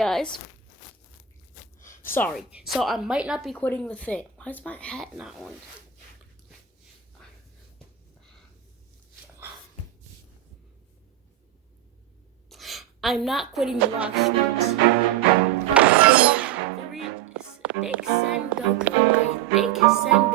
guys. Sorry. So I might not be quitting the thing. Why is my hat not on? I'm not quitting the blox games. They send Goku. Okay? They can send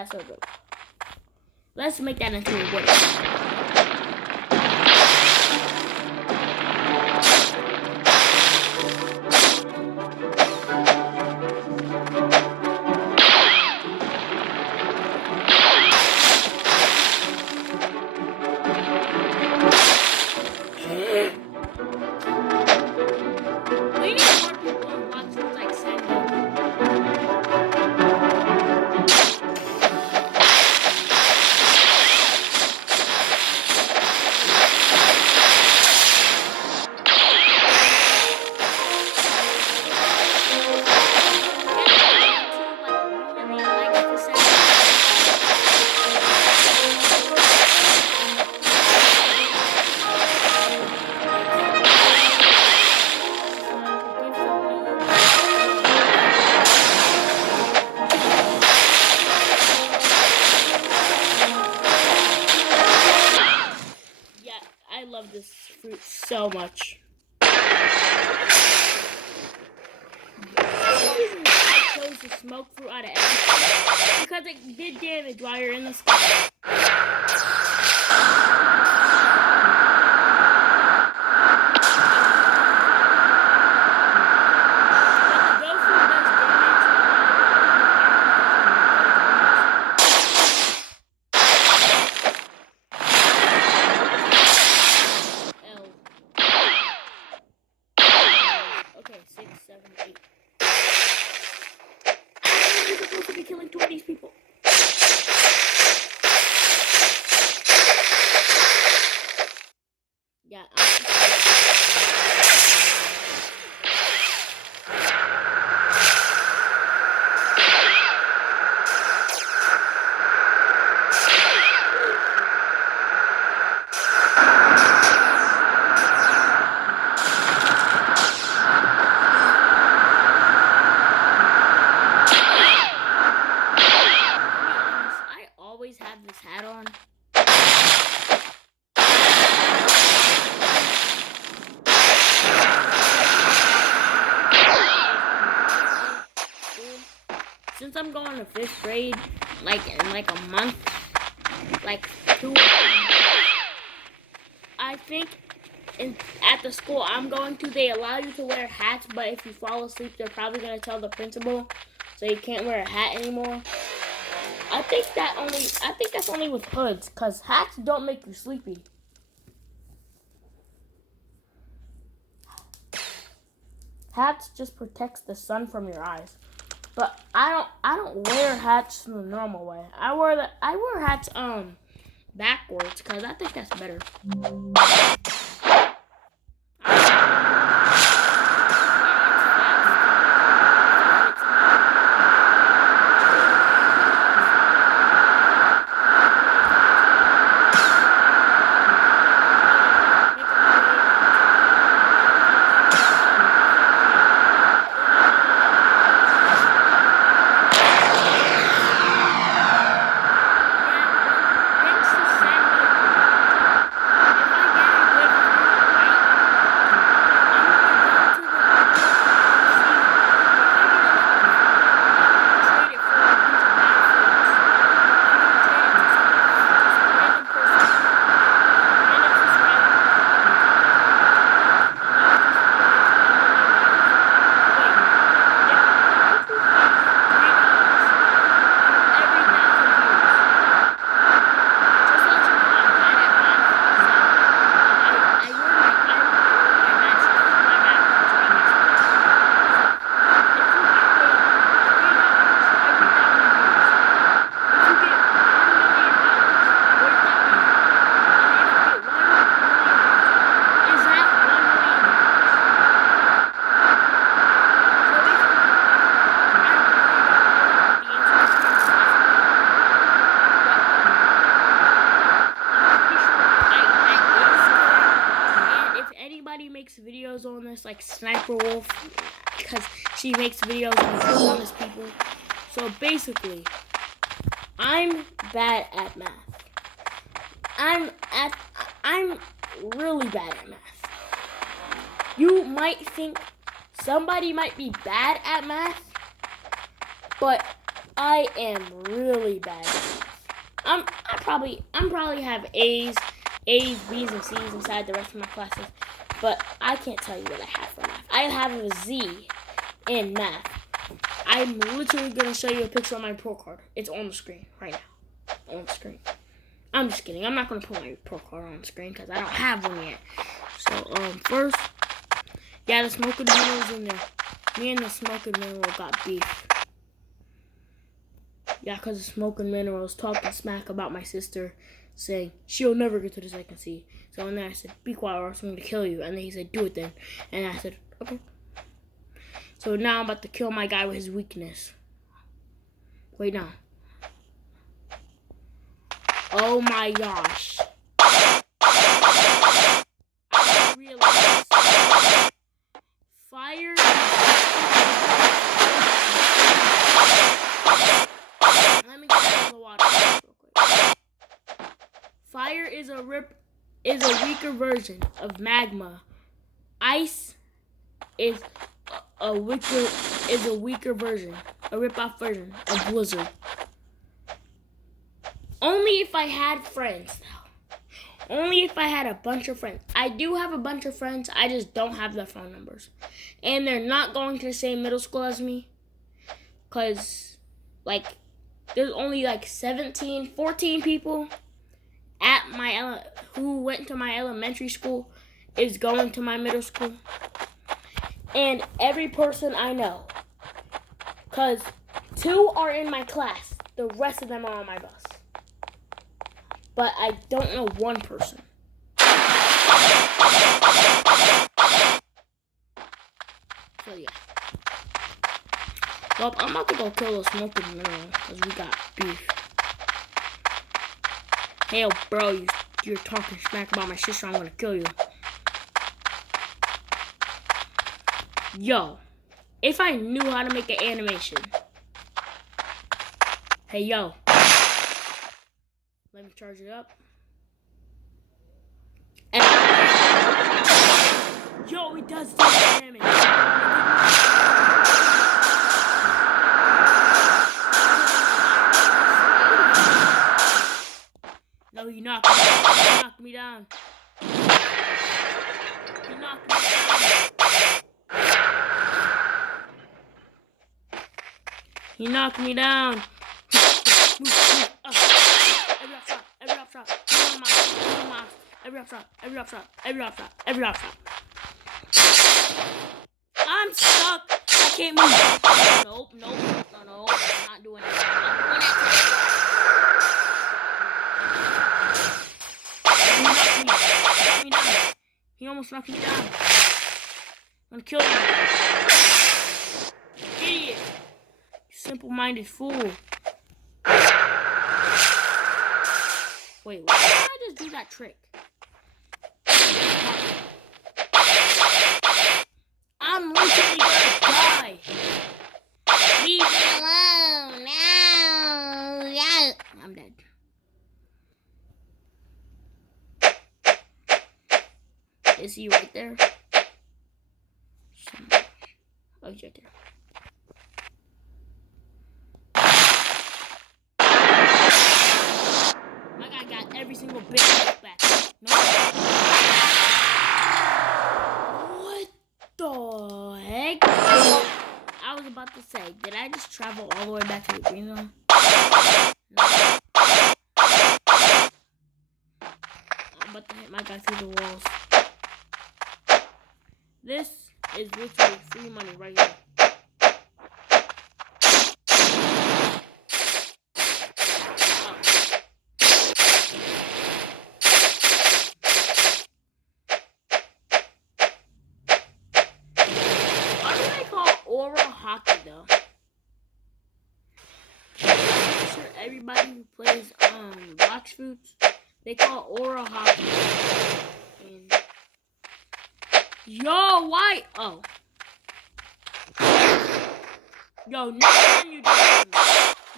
that so good. Let's make that into a wood. We need more people on blocks with like sand. I love this fruit so much. I chose the smoke fruit out of everything because it did damage while you're in the sky. Okay, 6, 7, 8. I'm supposed to be killing 2 of these people. Yeah, have this hat on. Since I'm going to 5th grade, like in like a month, like 2 I think at the school I'm going to, they allow you to wear hats, but if you fall asleep, they're probably going to tell the principal, so you can't wear a hat anymore. I think that's only with hoods, because hats don't make you sleepy. Hats just protects the sun from your eyes. But I don't wear hats in the normal way. I wear hats backwards because I think that's better. Makes videos on this, like Sniper Wolf, because she makes videos on homeless people. So basically, I'm bad at math. I'm really bad at math. You might think somebody might be bad at math, but I am really bad. I'm probably have A's, B's, and C's inside the rest of my classes, but I can't tell you what I have for math. I have a Z in math. I'm literally gonna show you a picture of my report card. It's on the screen right now. On the screen. I'm just kidding. I'm not gonna put my report card on the screen because I don't have one yet. So first, yeah, the smoking minerals in there. Me and the smoking mineral got beef. Yeah, because the smoking mineral was talking smack about my sister, saying she'll never get to the second C. So then I said, be quiet or else I'm going to kill you. And then he said, do it then. And I said, okay. So now I'm about to kill my guy with his weakness. Wait, now. Oh my gosh. I realized fire. Let me get out of the water real quick. Fire is a weaker version of magma. Ice is a weaker version, a rip-off version of blizzard. Only if I had friends, though. Only if I had a bunch of friends. I do have a bunch of friends. I just don't have their phone numbers. And they're not going to the same middle school as me. Because, there's only 14 people at who went to my elementary school is going to my middle school. And every person I know. Because 2 are in my class. The rest of them are on my bus. But I don't know one person. So yeah. Well, I'm about to go kill the smoking mineral because we got beef. Hey, bro, you're talking smack about my sister. I'm gonna kill you. Yo, if I knew how to make an animation. Hey, yo. Let me charge it up. And yo, it does damage. No, he knocked me down. He knocked me down. He knocked me down. Every up shot. I'm stuck. I can't move. Nope. No. I'm not doing it. He almost knocked me down. I'm gonna kill him. Idiot. You simple-minded fool. Wait, why did I just do that trick? I'm literally gonna die. Leave me alone. No. Yeah. I'm dead. Is he right there? Oh, he's right there. My guy got every single bit back. No. What the heck? I was about to say, did I just travel all the way back to the green zone? No. I'm about to hit my guy through the walls. This is literally free money right here. Why do they call oral hockey though? I'm sure everybody who plays blox fruits, they call oral hockey. And yo, why? Oh. Yo, next time you do this,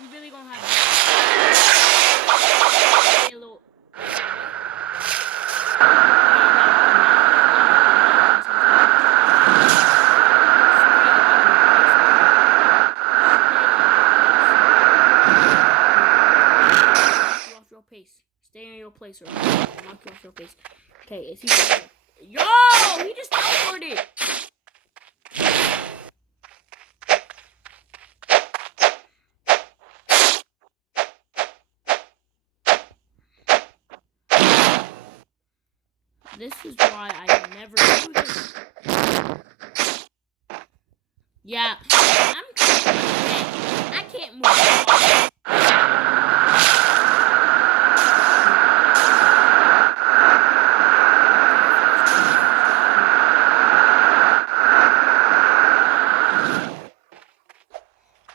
you really gonna have a little. This is why I never do this. Yeah, I can't move.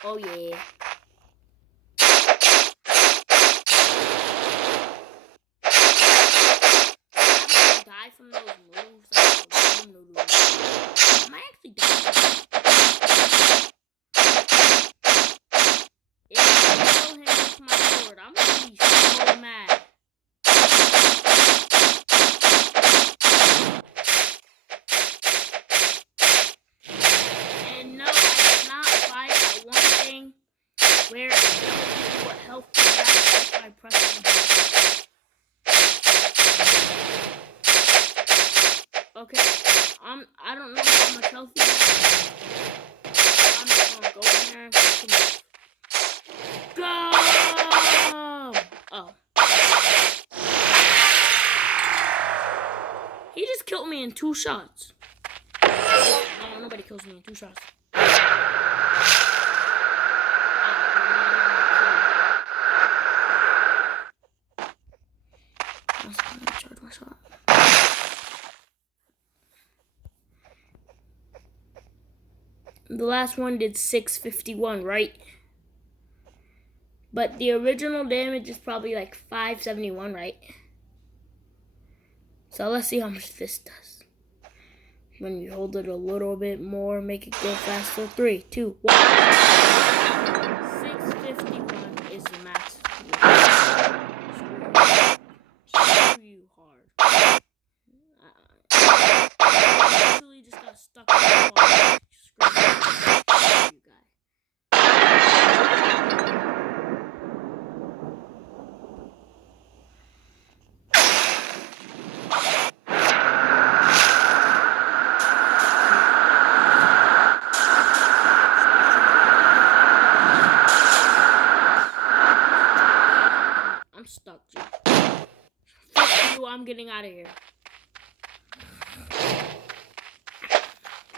Oh yeah. I'm gonna die from those moves. Am I actually dying? If I kill him with my sword, I'm gonna be so mad. And no, I did not buy that one thing where it tells you what health you have by pressing the button. Okay, I don't know how much health you have. I'm just gonna go in there and fucking go! Oh. He just killed me in 2 shots. No, nobody kills me in 2 shots. I'm gonna charge my shot. The last one did 651, right? But the original damage is probably like 571, right? So let's see how much this does. When you hold it a little bit more, make it go faster. 3, 2, 1. 651 is the max. Screw you hard. I literally just got stuck in the wall. Screw you guys. I'm stuck, G. Fuck you, I'm getting out of here.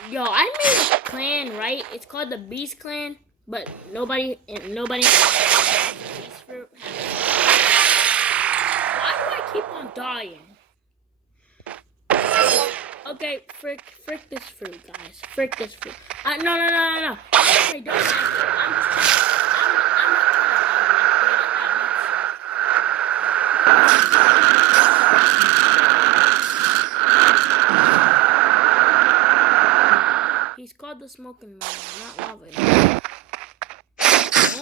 Yo, I made a clan, right? It's called the Beast Clan, but nobody has Beast Fruit. Why do I keep on dying? Okay, frick this fruit, guys. Frick this fruit. No. Okay, don't. I'm just trying. He's called the smoking man, not lava.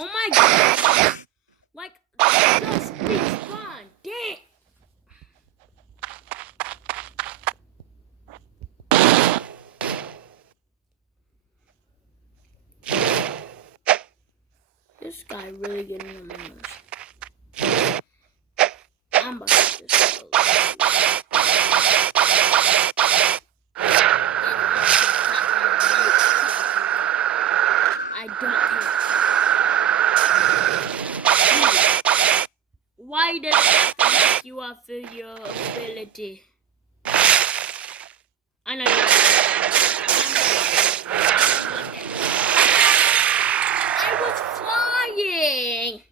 Oh my god! Like, just respawn, damn! This guy really getting on my nerves. I'm about to just go. I don't care. Why does it have to make you up for your ability? I know you're I was flying!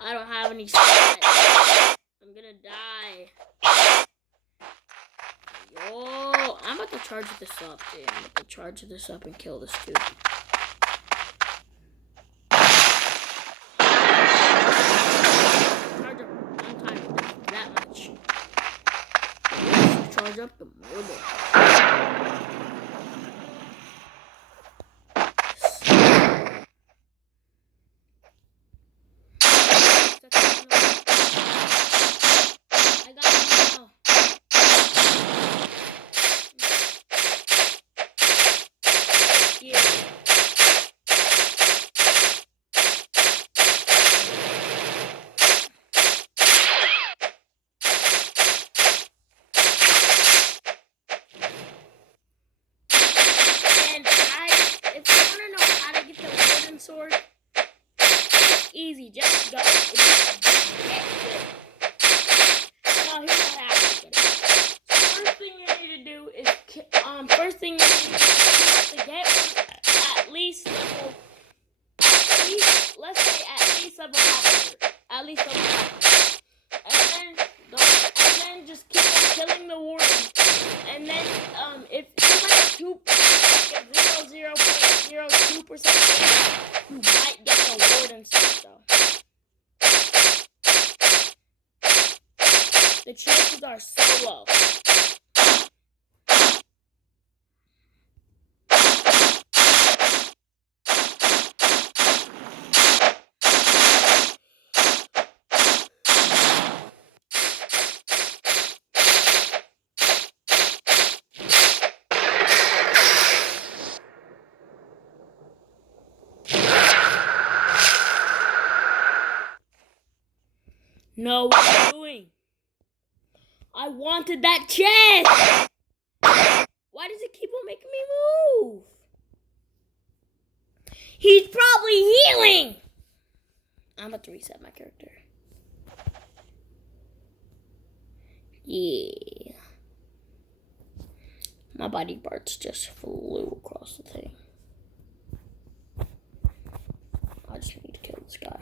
I don't have any stats. I'm gonna die. Yo, I'm about to charge this up, dude. I'm about to charge this up and kill this dude. Charge up one time, that much. The less you charge up, the more damage. I got it now. Yeah. And guys, if you want to know how to get the wooden sword, it's easy. Just go. It's just get it. Oh, here's first thing you have to get at least level, let's say at least level 500. At least level 500. And then just keep on killing the warden. And then if you're like 0.02%, you might get the warden stuff though. The chances are so low. No, what are you doing? I wanted that chest! Why does it keep on making me move? He's probably healing! I'm about to reset my character. Yeah. My body parts just flew across the thing. I just need to kill this guy.